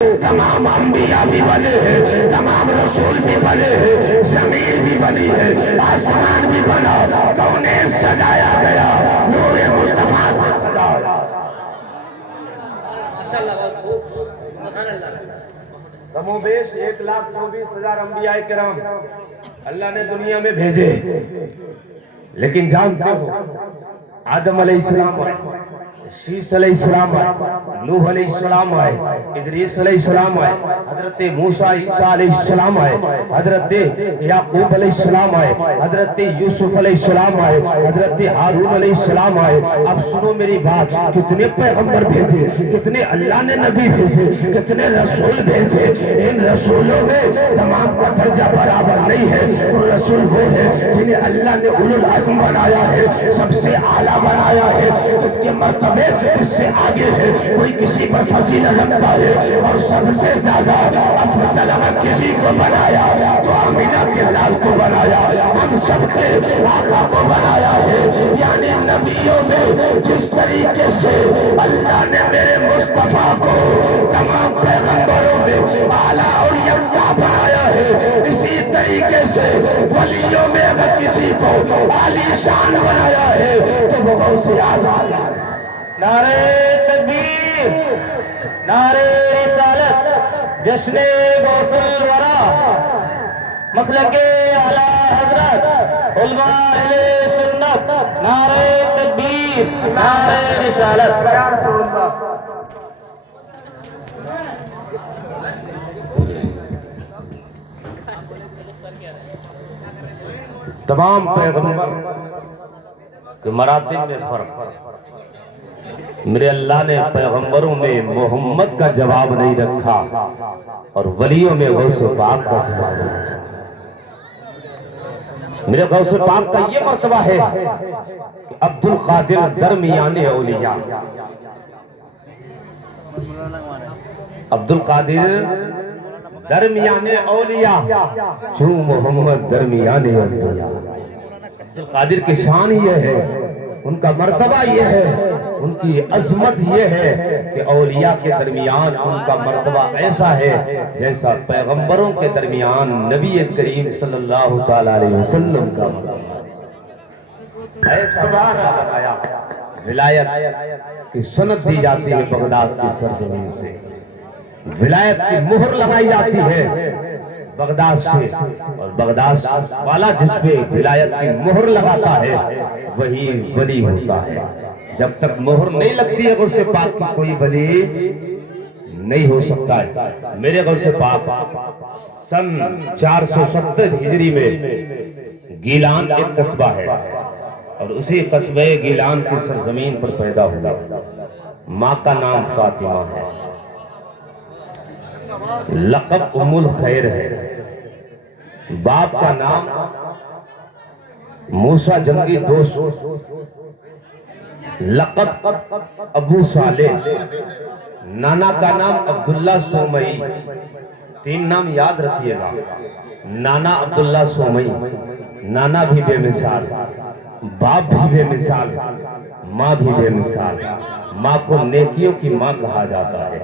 تمام انبیاء بھی بنے ہیں، تمام رسول بھی بنے ہیں، زمین بھی بنی ہے، آسمان بھی بنا، کونین سجایا گیا نور مصطفیٰ سے سجایا۔ کم و بیش 1,24,000 انبیاء کرام اللہ نے دنیا میں بھیجے، لیکن جانتے ہو آدم علیہ السلام آئے، شیس علیہ السلام آئے، نوح علیہ السلام آئے، ادریس علیہ السلام آئے، حضرت موسیٰ عیسیٰ علیہ السلام آئے، حضرت یعقوب علیہ السلام آئے، حضرت یوسف علیہ السلام آئے، حضرت ہارون علیہ السلام آئے۔ اب سنو میری بات، کتنے پیغمبر بھیجے، کتنے اللہ نے نبی بھیجے، کتنے رسول بھیجے، ان رسولوں میں تمام کا درجہ برابر نہیں ہے۔ وہ رسول وہ ہے جنہیں اللہ نے اولو العزم بنایا ہے، سب سے اعلیٰ بنایا ہے، اس کے مرتبے اس سے آگے ہے، کوئی کسی پر فضیلت رکھتا ہے، اور سب سے زیادہ افضل اگر کسی کو بنایا تو آمینہ کے لال کو بنایا، ہم سب کے آقا کو بنایا ہے۔ یعنی نبیوں میں جس طریقے سے اللہ نے میرے مصطفیٰ کو تمام پیغمبروں میں اعلیٰ اور یکتا بنایا ہے، اسی طریقے سے ولیوں میں اگر کسی کو عالی شان بنایا ہے تو وہ غوث اعظم ہے۔ نعرہ تکبیر، نعرہ رسالت، جشن غوث الورا، مسلک اعلیٰ حضرت علماء اہل سنت، نعرہ تکبیر، نعرہ رسالت۔ یا رسول اللہ۔ تمام پیغمبر کے مراتب میں فرق، میرے اللہ نے پیغمبروں میں محمد کا جواب نہیں رکھا اور ولیوں میں غوث پاک کا جواب رکھا۔ میرے غوث پاک کا یہ مرتبہ ہے کہ عبد القادر درمیان اولیاء، عبد القادر درمیان اولیاء، چوں محمد درمیان انبیاء۔ عبد القادر کی شان یہ ہے، ان کا مرتبہ یہ ہے، ان کی عظمت یہ ہے کہ اولیاء کے درمیان ان کا مرتبہ ایسا ہے جیسا پیغمبروں کے درمیان نبی کریم صلی اللہ تعالیٰ علیہ وسلم کا مرتبہ ہے۔ سبحان اللہ۔ ولایت کی سند دی جاتی ہے بغداد کی سرزمین سے، ولایت کی مہر لگائی جاتی ہے بغداد سے، اور بغداد والا جس پہ ولایت کی مہر لگاتا ہے وہی ولی ہوتا ہے۔ جب تک مہر نہیں لگتی ہے غوث پاک کی، کوئی ولی نہیں ہو سکتا ہے۔ میرے غوث پاک سن 470 ہجری میں گیلان ایک قصبہ ہے، اور اسی قصبہ گیلان کی سرزمین پر پیدا ہوا۔ ماں کا نام فاطمہ ہے، لقب ام الخیر ہے، باپ کا نام موسیٰ جنگی دوست، لقب ابو صالح، نانا کا نام عبداللہ سومئی۔ 3 نام یاد رکھیے گا، نانا عبداللہ سومئی، نانا بھی بے مثال، باپ بھی بے مثال، ماں بھی بے مثال۔ ماں کو نیکیوں کی ماں کہا جاتا ہے،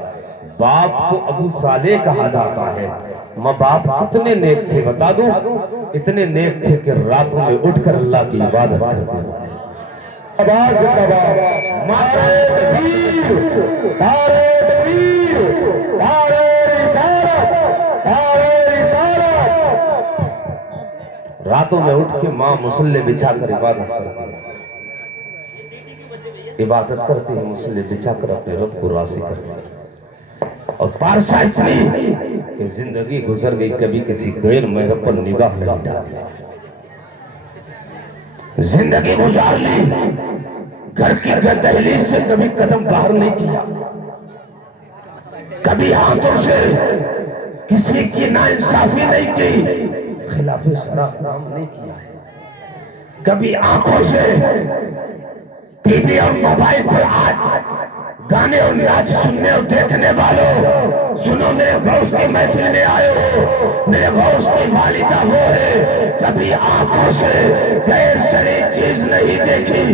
باپ کو ابو صالح کہا جاتا ہے۔ ماں باپ کتنے نیک تھے بتا دوں، اتنے نیک تھے کہ راتوں میں اٹھ کر اللہ کی عبادت کرتے ہیں۔ آواز دباؤ، نعرہ تکبیر، نعرہ تکبیر، نعرہ رسالت، نعرہ رسالت۔ راتوں میں اٹھ کے ماں مصلی بچھا کر عبادت کرتی ہے، عبادت کرتی ہے، مصلی بچھا کر اپنے رب کو راضی کرتی ہے۔ اور پارسا اتنی کہ زندگی گزر گئی، کبھی کسی غیر محرم پر نگاہ نہیں ڈالی، زندگی گزار لی، گھر کی دہلیز سے کبھی قدم باہر نہیں کیا، کبھی ہاتھوں سے کسی کی ناانصافی نہیں کی، خلاف شرع کام نہیں کیا ہے، کبھی آنکھوں سے ٹی وی اور موبائل پر آج گانے اور ناچ سننے اور دیکھنے والوں، سنو میرے غوث کی محفل میں آئے ہو، میرے غوث کی والدہ وہ ہے کبھی آنکھوں سے غیر شرعی چیز نہیں دیکھی۔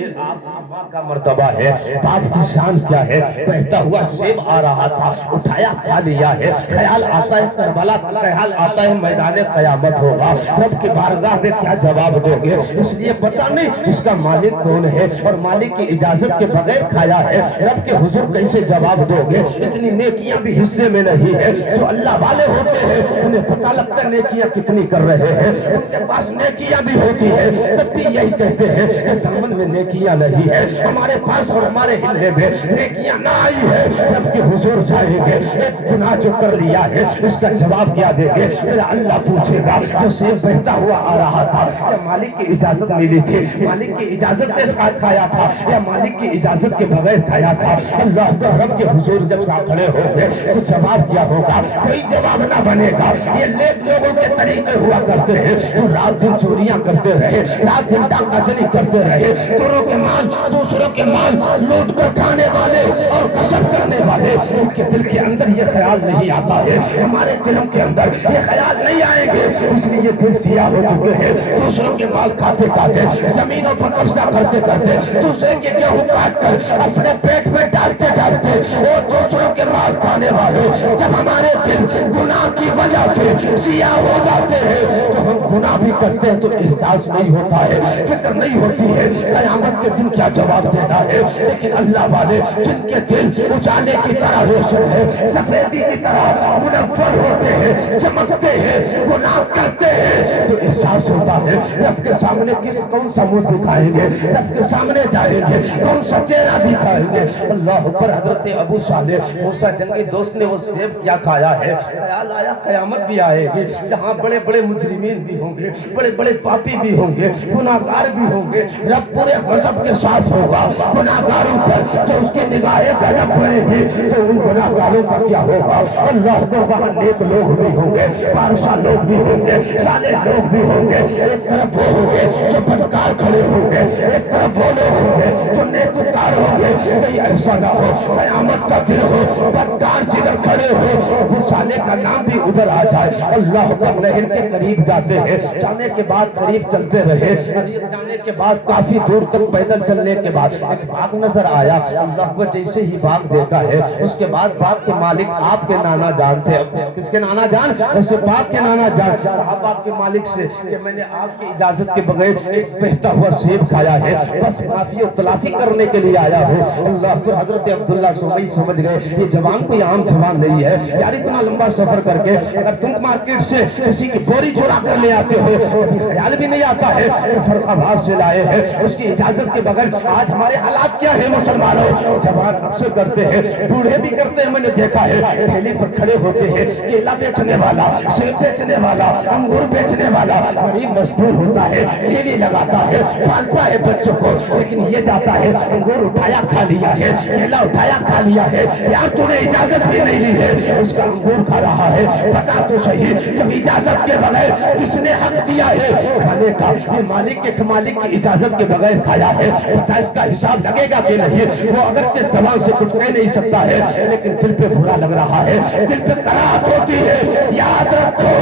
یہ آپ ماں کا مرتبہ ہے، باپ کی شان کیا ہے. بہتا ہوا سیب آ رہا تھا، اٹھایا کھا لیا ہے. خیال آتا ہے کربلا کا، خیال آتا ہے میدان قیامت ہوگا، رب کی بارگاہ میں کیا جواب دو گے؟ اس لیے پتہ نہیں اس کا مالک کون ہے، اور مالک کی اجازت کے بغیر کھایا ہے، رب کے حضور کیسے جواب دو گے؟ اتنی نیکیاں بھی حصے میں نہیں ہے. جو اللہ والے ہوتے ہیں انہیں پتہ لگتا ہے نیکیاں کتنی کر رہے ہیں، ان کے پاس نیکیاں بھی ہوتی ہے تب بھی یہی کہتے ہیں کہ دامن میں نیکیاں نہیں ہے. ہمارے پاس اور ہمارے ہلنے میں نیکیاں نہ آئی ہے، رب کے حضور جائیں گے. ایک گناہ جو کر لیا ہے اس کا جواب کیا دیں گے؟ میرا اللہ پوچھے گا جو سیب بہتا ہوا آ رہا تھا یا مالک کی اجازت ملی تھی، مالک کی اجازت سے کھایا تھا یا مالک کی اجازت کے بغیر کھایا تھا؟ اللہ تو رب کے حضور جب ساتھ کھڑے ہوں گے تو جواب کیا ہوگا؟ کوئی جواب نہ بنے گا. یہ لیک لوگوں کے طریقے ہوا کرتے ہیں جو رات دن چوریاں کرتے رہے، رات دن ڈاکہ زنی کرتے رہے، چوروں کے مال دوسروں کے مال لوٹ کر کھانے والے اور غصب کرنے والے. ان کے دل کے اندر یہ خیال نہیں آتا ہے، ہمارے دلوں کے اندر یہ خیال نہیں آئیں گے. اس لیے دل سیاہ ہو چکے ہیں، دوسروں کے مال کھاتے کھاتے، زمینوں پر قبضہ کرتے کرتے، دوسرے کے گیہوں کاٹ کر اپنے پیٹ میں ڈالتے ڈالتے، اور دوسروں کے مال کھانے والے. جب ہمارے دل گناہ کی وجہ سے سیاہ ہو جاتے ہیں تو ہم گناہ بھی کرتے ہیں تو احساس نہیں ہوتا ہے، فکر نہیں ہوتی ہے قیامت کے دن کیا جواب دینا ہے. لیکن اللہ والے جن کے دل اجالے کی طرح روشن ہے، سفیدی کی طرح منور ہوتے ہیں، چمکتے ہیں، گناہ کرتے ہیں تو احساس ہوتا ہے رب کے سامنے کون سا منہ دکھائیں گے، رب کے سامنے جائیں گے کون سا چہرہ دکھائیں گے. اللہ پر حضرت ابو صالح موسیٰ جنگی دوست نے وہ سیب کیا کھایا ہے. خیال آیا قیامت بھی آئے گی جہاں بڑے بڑے مجرمین بھی ہوں گے، بڑے بڑے پاپی بھی ہوں گے، گناہگار بھی ہوں گے. رب پورے غضب کے ساتھ ہوگا گناہگاروں پر. جو اس کی نگاہیں غضب پڑے گی تو ان گناہگاروں کا کیا ہوگا؟ اللہ کو وہاں نیک لوگ بھی ہوں گے، پارسا لوگ بھی ہوں گے، صالح لوگ بھی ہوں گے. ایک طرف وہ ہوں گے جو بدکار کھڑے ہوں گے، ایک طرف وہ لوگ ہوں گے جو نیکوکار ہوں گے. کہیں ایسا نہ ہو قیامت کا دن ہو بدکار جدھر کھڑے ہو وہ صالح کا نام بھی ادھر آ جائے. اللہ پر نہر کے قریب جاتے ہیں، جانے کے بعد قریب چلتے رہے، قریب جانے کے بعد کافی دور تک پیدل چلنے کے بعد ایک باغ نظر آیا. اللہ پر جیسے ہی باغ دیکھا ہے اس کے بعد باغ کے مالک آپ کے نانا جان تھے. کس کے نانا جان؟ اسے باغ کے نانا جان. کہا باغ کے مالک سے کہ میں نے آپ کی اجازت کے بغیر ایک بہتا ہوا سیب کھایا ہے، بس معافی و تلافی کرنے کے لیے آیا ہوں. اللہ پر حضرت عبداللہ سوئی سمجھ گئے یہ جوان کوئی عام جوان نہیں ہے یار. اتنا لمبا سفر کر کے اگر تم مارکیٹ سے کسی کی بوری چرا کر لے آتے ہو کبھی خیال بھی نہیں آتا ہے کہ فرق آباد سے لائے ہیں اس کی اجازت کے بغیر. آج ہمارے حالات کیا ہے مسلمانوں؟ جوان اکثر کرتے ہیں، بوڑھے بھی کرتے ہیں. میں نے دیکھا ہے ٹھیلی پر کھڑے ہوتے ہیں، کیلا بیچنے والا، سیب بیچنے والا، انگور بیچنے والا غریب مزدور ہوتا ہے، ٹھیلی لگاتا ہے، پالتا ہے بچوں کو، لیکن یہ جاتا ہے انگور اٹھایا کھا لیا ہے، کیلا اٹھایا کھا لیا ہے. یار تو نے اجازت بھی نہیں لی ہے، اس کا انگور کھا رہا ہے. بتا تو صحیح جب اجازت کے بغیر کس نے حق دیا ہے کھانے کا؟ یہ مالک کی اجازت کے بغیر کھایا ہے. بتا اس کا حساب لگے گا کہ نہیں؟ وہ اگرچہ زبان سے کچھ کہہ نہیں سکتا ہے لیکن دل پہ برا لگ رہا ہے، دل پہ کراہت ہوتی ہے. یاد رکھو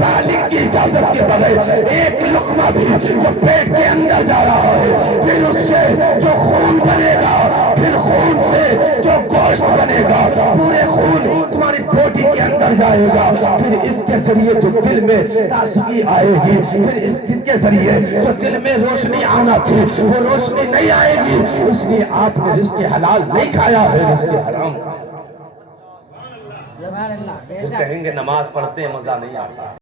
مالک کی اجازت کے بغیر ایک لقمہ بھی جو پیٹ کے اندر جا رہا ہے پھر اس سے جو خون بنے گا، پھر خون سے جو گوشت بنے گا، پورے خون تمہاری باڈی کے اندر جائے گا. پھر اس کے ذریعے جو دل میں تازگی آئے گی، پھر اس دل کے ذریعے جو دل میں روشنی آنا تھی وہ روشنی نہیں آئے گی. اس لیے آپ نے رزق حلال نہیں کھایا ہے، رزق حرام کھایا. کہیں گے نماز پڑھتے ہیں مزہ نہیں آتا.